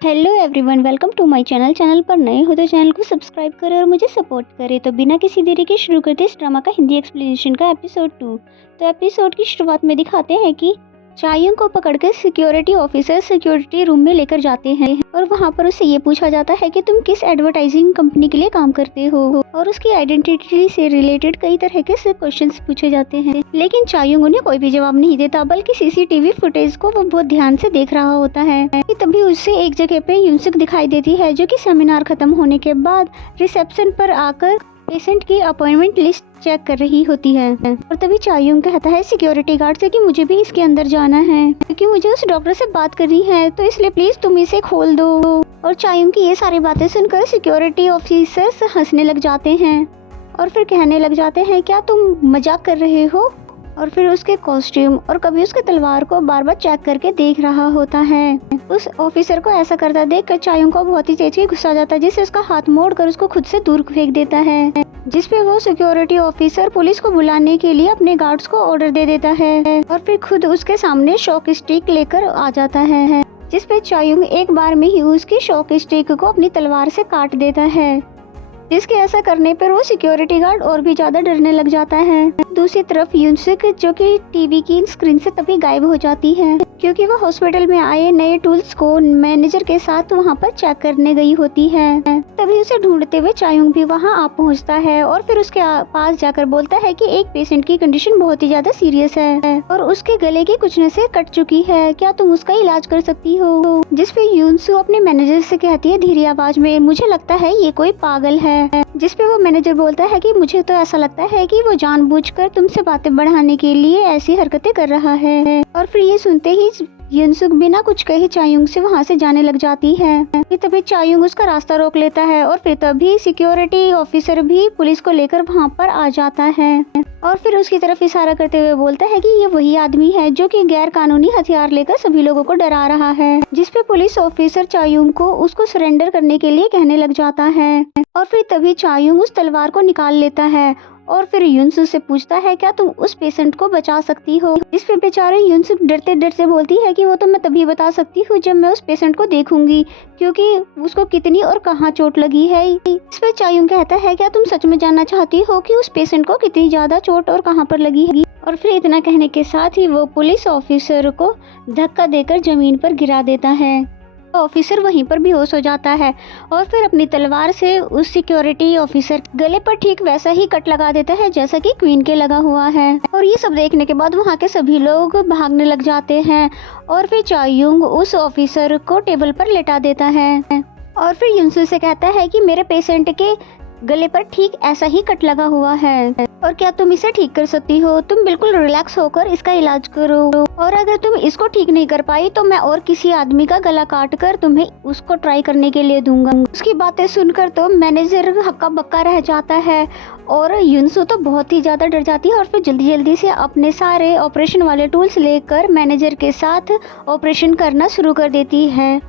Hello everyone, welcome to my channel पर नए हो तो चैनल को सब्सक्राइब करें और मुझे सपोर्ट करें। तो बिना किसी देरी के शुरू करते इस ड्रामा का हिंदी एक्सप्लेनेशन का एपिसोड 2। तो एपिसोड की शुरुआत में दिखाते हैं कि चायुंग को पकड़कर सिक्योरिटी ऑफिसर सिक्योरिटी रूम में लेकर जाते हैं और वहां पर उससे ये पूछा जाता है कि तुम किस एडवर्टाइजिंग कंपनी के लिए काम करते हो और उसकी आइडेंटिटी से रिलेटेड कई तरह के क्वेश्चंस पूछे जाते हैं। लेकिन चायुंग उन्हें कोई भी जवाब नहीं देता, बल्कि सीसीटीवी फुटेज को वो बहुत ध्यान से देख रहा होता है। तभी उससे एक जगह पे युनसुक दिखाई देती है, जो कि सेमिनार खत्म होने के बाद रिसेप्शन पर आकर पेशेंट की अपॉइंटमेंट लिस्ट चेक कर रही होती है। और तभी चायुंग कहता है सिक्योरिटी गार्ड से कि मुझे भी इसके अंदर जाना है क्योंकि मुझे उस डॉक्टर से बात करनी है, तो इसलिए प्लीज तुम इसे खोल दो। और चायुंग की ये सारी बातें सुनकर सिक्योरिटी ऑफिसर्स हंसने लग जाते हैं और फिर कहने लग जाते हैं क्या तुम मजाक कर रहे हो। और फिर उसके कॉस्ट्यूम और कभी उसके तलवार को बार बार चेक करके देख रहा होता है। उस ऑफिसर को ऐसा करता देखकर चायुंग को बहुत ही तेज गुस्सा आ जाता है, जिससे उसका हाथ मोड़कर उसको खुद से दूर फेंक देता है, जिसपे वो सिक्योरिटी ऑफिसर पुलिस को बुलाने के लिए अपने गार्ड्स को ऑर्डर दे देता है और फिर खुद उसके सामने शॉक स्टिक लेकर आ जाता है, जिसपे चायुंग एक बार में ही उसकी शॉक स्टिक को अपनी तलवार से काट देता है, जिसके ऐसा करने पर वो सिक्योरिटी गार्ड और भी ज्यादा डरने लग जाता है। दूसरी तरफ युनसुक जो कि टीवी की स्क्रीन से तभी गायब हो जाती है क्योंकि वो हॉस्पिटल में आए नए टूल्स को मैनेजर के साथ वहां पर चेक करने गई होती है। तभी उसे ढूंढते हुए चायुंग भी वहां आ पहुंचता है और फिर उसके पास जाकर बोलता है कि एक पेशेंट की कंडीशन बहुत ही ज्यादा सीरियस है और उसके गले की कुछ नसें कट चुकी है, क्या तुम उसका इलाज कर सकती हो। जिसपे युनसु अपने मैनेजर से कहती है धीरे आवाज में, मुझे लगता है ये कोई पागल है। जिसपे वो मैनेजर बोलता है कि मुझे तो ऐसा लगता है कि वो जानबूझकर तुमसे बातें बढ़ाने के लिए ऐसी हरकतें कर रहा है। और फिर ये सुनते ही युनसुक बिना कुछ कहे चायुंग से वहां से जाने लग जाती है। तभी चायुंग उसका रास्ता रोक लेता है और फिर तभी सिक्योरिटी ऑफिसर भी पुलिस को लेकर वहां पर आ जाता है और फिर उसकी तरफ इशारा करते हुए बोलता है कि ये वही आदमी है जो कि गैर कानूनी हथियार लेकर सभी लोगों को डरा रहा है। जिसपे पुलिस ऑफिसर चायुंग को उसको सरेंडर करने के लिए कहने लग जाता है और फिर तभी चायुंग उस तलवार को निकाल लेता है और फिर युनसु से पूछता है क्या तुम उस पेशेंट को बचा सकती हो। इस पे बेचारे युनसु डरते डरते बोलती है कि वो तो मैं तभी बता सकती हूँ जब मैं उस पेशेंट को देखूंगी, क्योंकि उसको कितनी और कहाँ चोट लगी है। इस पे चायुंग कहता है क्या तुम सच में जानना चाहती हो कि उस पेशेंट को कितनी ज्यादा चोट और कहाँ पर लगी है। और फिर इतना कहने के साथ ही वो पुलिस ऑफिसर को धक्का देकर जमीन पर गिरा देता है। ऑफिसर वहीं पर बेहोश हो जाता है और फिर अपनी तलवार से उस सिक्योरिटी ऑफिसर गले पर ठीक वैसा ही कट लगा देता है जैसा कि क्वीन के लगा हुआ है। और ये सब देखने के बाद वहाँ के सभी लोग भागने लग जाते हैं और फिर चायुंग उस ऑफिसर को टेबल पर लेटा देता है और फिर युनसु से कहता है कि मेरे पेशेंट के गले पर ठीक ऐसा ही कट लगा हुआ है और क्या तुम इसे ठीक कर सकती हो। तुम बिल्कुल रिलैक्स होकर इसका इलाज करो और अगर तुम इसको ठीक नहीं कर पाई तो मैं और किसी आदमी का गला काट कर तुम्हें उसको ट्राई करने के लिए दूंगा। उसकी बातें सुनकर तो मैनेजर हक्का बक्का रह जाता है और युनसु तो बहुत ही ज्यादा डर जाती है और फिर जल्दी जल्दी से अपने सारे ऑपरेशन वाले टूल्स लेकर मैनेजर के साथ ऑपरेशन करना शुरू कर देती है।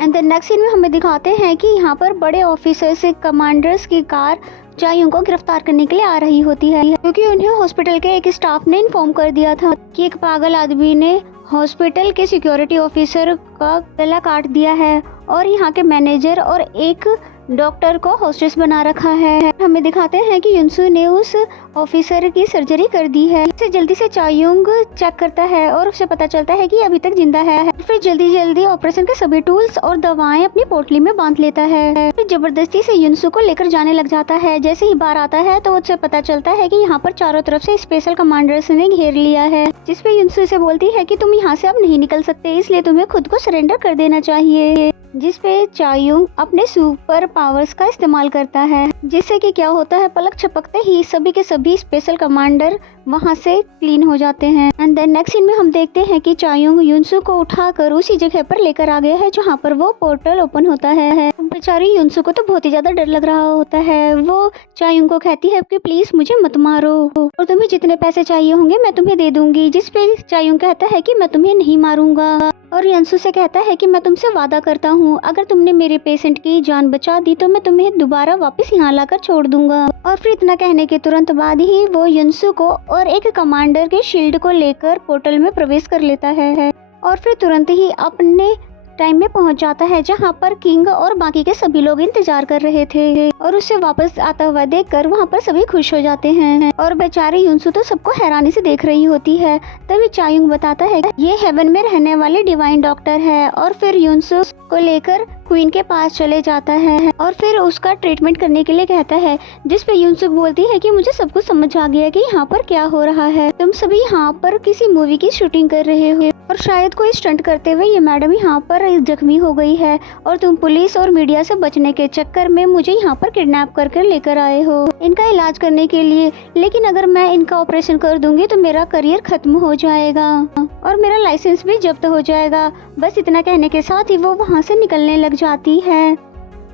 एंड द नेक्स्ट सीन में हमें दिखाते हैं कि यहाँ पर बड़े ऑफिसर्स कमांडर्स की कार चायुंग को गिरफ्तार करने के लिए आ रही होती है, क्योंकि उन्हें हॉस्पिटल के एक स्टाफ ने इन्फॉर्म कर दिया था कि एक पागल आदमी ने हॉस्पिटल के सिक्योरिटी ऑफिसर का गला काट दिया है और यहाँ के मैनेजर और एक डॉक्टर को होस्टेस बना रखा है। हमें दिखाते हैं कि युनसु ने उस ऑफिसर की सर्जरी कर दी है। इसे जल्दी से चायुंग चेक करता है और उसे पता चलता है कि अभी तक जिंदा है। फिर जल्दी जल्दी ऑपरेशन के सभी टूल्स और दवाएं अपनी पोटली में बांध लेता है। फिर जबरदस्ती से युनसु को लेकर जाने लग जाता है। जैसे ही बाहर आता है तो उसे पता चलता है कि यहाँ पर चारों तरफ से स्पेशल कमांडर्स ने घेर लिया है, जिसपे युनसु से बोलती है कि तुम यहाँ से अब नहीं निकल सकते, इसलिए तुम्हें खुद को सरेंडर कर देना चाहिए। जिसपे चायुंग अपने सुपर पावर्स का इस्तेमाल करता है, जिससे कि क्या होता है पलक झपकते ही सभी के सभी स्पेशल कमांडर वहां से क्लीन हो जाते हैं। एंड देन नेक्स्ट सीन में हम देखते हैं कि चायुंग युनसु को उठाकर उसी जगह पर लेकर आ गया है जहां पर वो पोर्टल ओपन होता है। बेचारी युनसु को तो बहुत ही ज्यादा डर लग रहा होता है। वो चायुंग को कहती है कि प्लीज मुझे मत मारो और तुम्हें जितने पैसे चाहिए होंगे मैं तुम्हें दे दूंगी। जिसपे चायुंग कहता है कि मैं तुम्हें नहीं मारूंगा और युनसु से कहता है कि मैं तुमसे वादा करता हूँ अगर तुमने मेरे पेशेंट की जान बचा दी तो मैं तुम्हें दोबारा वापस यहाँ लाकर छोड़ दूंगा। और फिर इतना कहने के तुरंत बाद ही वो युनसु को और एक कमांडर के शील्ड को लेकर पोर्टल में प्रवेश कर लेता है और फिर तुरंत ही अपने टाइम में पहुंच जाता है जहां पर किंग और बाकी के सभी लोग इंतजार कर रहे थे और उसे वापस आता हुआ देखकर वहां पर सभी खुश हो जाते हैं और बेचारी युनसु तो सबको हैरानी से देख रही होती है। तभी चायुंग बताता है ये हेवन में रहने वाले डिवाइन डॉक्टर है और फिर युनसु को लेकर क्वीन के पास चले जाता है और फिर उसका ट्रीटमेंट करने के लिए कहता है, जिस पे युनसुक बोलती है कि मुझे सब कुछ समझ आ गया कि यहाँ पर क्या हो रहा है। तुम सभी यहाँ पर किसी मूवी की शूटिंग कर रहे हो और शायद कोई स्टंट करते हुए ये मैडम यहाँ पर जख्मी हो गई है और तुम पुलिस और मीडिया से बचने के चक्कर में मुझे यहाँ पर किडनैप करके लेकर आए हो इनका इलाज करने के लिए। लेकिन अगर मैं इनका ऑपरेशन कर दूंगी तो मेरा करियर खत्म हो जाएगा और मेरा लाइसेंस भी जब्त हो जाएगा। बस इतना कहने के साथ ही वो वहाँ से निकलने लग जाती है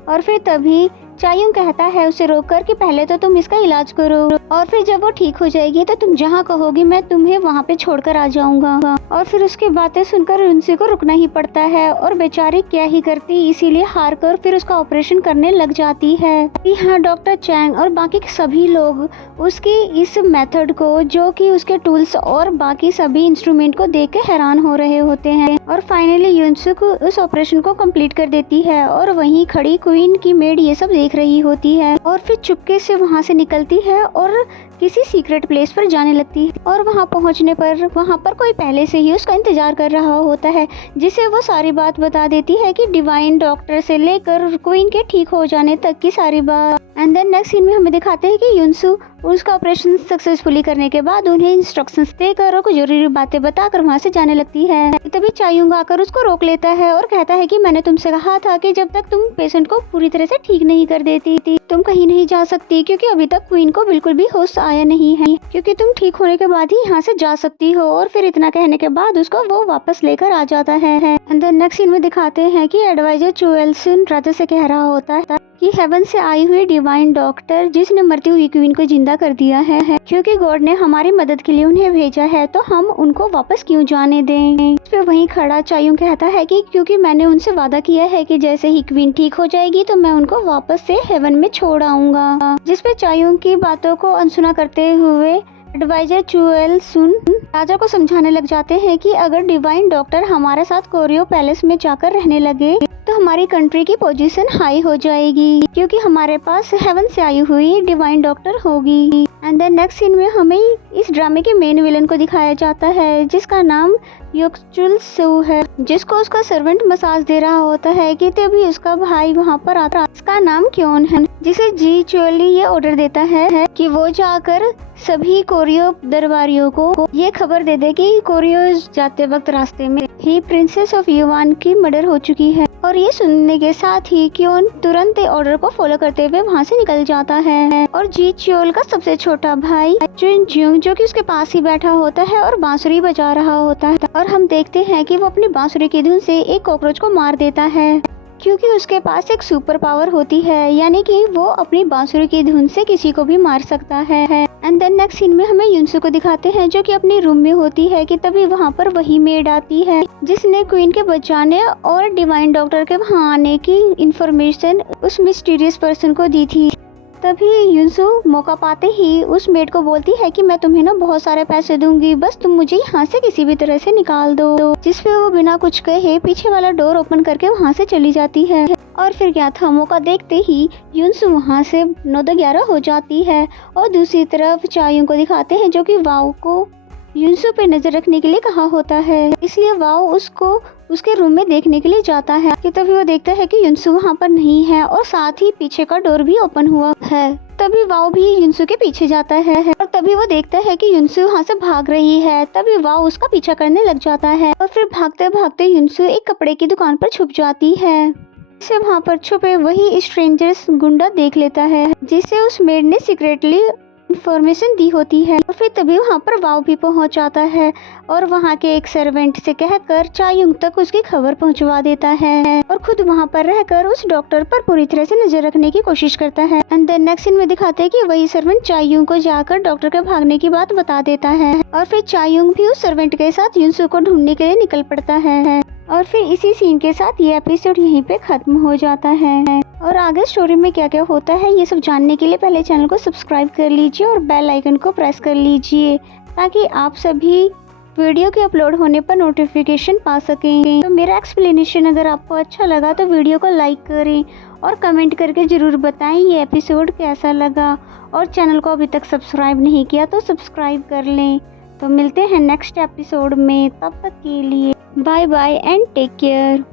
और फिर तभी चायुंग कहता है उसे रोककर कि पहले तो तुम इसका इलाज करो और फिर जब वो ठीक हो जाएगी तो तुम जहाँ कहोगी मैं तुम्हें वहाँ पे छोड़कर आ जाऊंगा। और फिर उसकी बातें सुनकर युनसु को रुकना ही पड़ता है और बेचारी क्या ही करती, इसीलिए हार कर फिर उसका ऑपरेशन करने लग जाती है। यहाँ डॉक्टर चैंग और बाकी सभी लोग उसकी इस मेथड को, जो कि उसके टूल्स और बाकी सभी इंस्ट्रूमेंट को देख के हैरान हो रहे होते हैं और फाइनली युनसु को उस ऑपरेशन को कंप्लीट कर देती है और वहीं खड़ी क्वीन की मेड ये सब देख रही होती है और फिर चुपके से वहाँ से निकलती है और किसी सीक्रेट प्लेस पर जाने लगती है और वहाँ पहुँचने पर वहाँ पर कोई पहले से ही उसका इंतजार कर रहा होता है, जिसे वो सारी बात बता देती है कि डिवाइन डॉक्टर से लेकर क्वीन के ठीक हो जाने तक की सारी बात। एंड देन नेक्स्ट सीन में हमें दिखाते हैं कि युनसु उसका ऑपरेशन सक्सेसफुली करने के बाद उन्हें इंस्ट्रक्शंस देकर और कुछ जरूरी बातें बताकर वहाँ से जाने लगती है। तभी चायुंग आकर उसको रोक लेता है और कहता है कि मैंने तुमसे कहा था कि जब तक तुम पेशेंट को पूरी तरह से ठीक नहीं कर देती थी तुम कहीं नहीं जा सकती, क्योंकि अभी तक क्वीन को बिल्कुल भी होश आया नहीं है, क्योंकि तुम ठीक होने के बाद ही यहाँ से जा सकती हो। और फिर इतना कहने के बाद उसको वो वापस लेकर आ जाता है। एंड नेक्स्ट सीन में दिखाते हैं कि एडवाइजर चुएलसुन राजा से कह रहा होता है कि हेवन से आई हुई डिवाइन डॉक्टर जिसने मरती हुई क्वीन को जिंदा कर दिया है, क्योंकि गॉड ने हमारी मदद के लिए उन्हें भेजा है तो हम उनको वापस क्यों जाने दें। इस पे वहीं खड़ा चायुंग कहता है कि क्योंकि मैंने उनसे वादा किया है कि जैसे ही क्वीन ठीक हो जाएगी तो मैं उनको वापस से हेवन में छोड़ आऊंगा। जिस पे चायुंग की बातों को अनसुना करते हुए एडवाइजर चुएलसुन राजा को समझाने लग जाते हैं कि अगर डिवाइन डॉक्टर हमारे साथ कोरियो पैलेस में जाकर रहने लगे तो हमारी कंट्री की पोजीशन हाई हो जाएगी, क्योंकि हमारे पास हेवन से आई हुई डिवाइन डॉक्टर होगी। एंड देन नेक्स्ट सीन में हमें इस ड्रामे के मेन विलन को दिखाया जाता है जिसका नाम योक्चुल सू है, जिसको उसका सर्वेंट मसाज दे रहा होता है कि तभी उसका भाई वहाँ पर आता है। इसका नाम क्योन है, जिसे जी चोली ये ऑर्डर देता है कि वो जाकर सभी कोरियो दरबारियों को ये खबर दे दे कि कोरियो जाते वक्त रास्ते में ही प्रिंसेस ऑफ युवान की मर्डर हो चुकी है। और ये सुनने के साथ ही क्योन तुरंत ऑर्डर को फॉलो करते हुए वहाँ से निकल जाता है और जी चियोल का सबसे छोटा भाई चुन ज्यूंग जो कि उसके पास ही बैठा होता है और बांसुरी बजा रहा होता है और हम देखते हैं कि वो अपनी बांसुरी की धुन से एक कॉकरोच को मार देता है, क्योंकि उसके पास एक सुपर पावर होती है, यानी कि वो अपनी बांसुरी की धुन से किसी को भी मार सकता है। एंड देन नेक्स्ट सीन में हमें युनसु को दिखाते हैं जो कि अपने रूम में होती है कि तभी वहाँ पर वही मेड आती है जिसने क्वीन के बचाने और डिवाइन डॉक्टर के वहाँ आने की इंफॉर्मेशन उस मिस्टीरियस पर्सन को दी थी। तभी युनसु मौका पाते ही उस मेड को बोलती है कि मैं तुम्हें ना बहुत सारे पैसे दूंगी, बस तुम मुझे यहाँ से किसी भी तरह से निकाल दो। जिसपे वो बिना कुछ कहे पीछे वाला डोर ओपन करके वहाँ से चली जाती है। और फिर क्या था, मौका देखते ही युनसु वहाँ से 9-11 हो जाती है और दूसरी तरफ चायुंग को दिखाते हैं जो कि वाओ को युनसु पे नजर रखने के लिए कहा होता है, इसलिए वाओ उसको उसके रूम में देखने के लिए जाता है कि तभी वो देखता है कि युनसु वहाँ पर नहीं है और साथ ही पीछे का डोर भी ओपन हुआ है। तभी वाओ भी युनसु के पीछे जाता है और तभी वो देखता है कि युनसु वहाँ से भाग रही है। तभी वाओ उसका पीछा करने लग जाता है और फिर भागते भागते युनसु एक कपड़े की दुकान पर छुप जाती है। इसे वहाँ पर छुपे वही स्ट्रेंजर्स गुंडा देख लेता है जिसे उस मेड ने सीक्रेटली इंफॉर्मेशन दी होती है और फिर तभी वहाँ पर वाओ भी पहुँच जाता है और वहाँ के एक सर्वेंट से कहकर चायुंग तक उसकी खबर पहुँचवा देता है और खुद वहाँ पर रहकर उस डॉक्टर पर पूरी तरह से नजर रखने की कोशिश करता है। एंड देन नेक्स्ट सीन में दिखाते हैं कि वही सर्वेंट चायुंग को जाकर डॉक्टर के भागने की बात बता देता है और फिर चायुंग भी उस सर्वेंट के साथ युनसु को ढूंढने के लिए निकल पड़ता है। और फिर इसी सीन के साथ ये एपिसोड यहीं पे खत्म हो जाता है। और आगे स्टोरी में क्या क्या होता है ये सब जानने के लिए पहले चैनल को सब्सक्राइब कर लीजिए और बेल आइकन को प्रेस कर लीजिए ताकि आप सभी वीडियो के अपलोड होने पर नोटिफिकेशन पा सकें। तो मेरा एक्सप्लेनेशन अगर आपको अच्छा लगा तो वीडियो को लाइक करें और कमेंट करके ज़रूर बताएं ये एपिसोड कैसा लगा। और चैनल को अभी तक सब्सक्राइब नहीं किया तो सब्सक्राइब कर लें। तो मिलते हैं नेक्स्ट एपिसोड में, तब तक के लिए bye bye and take care.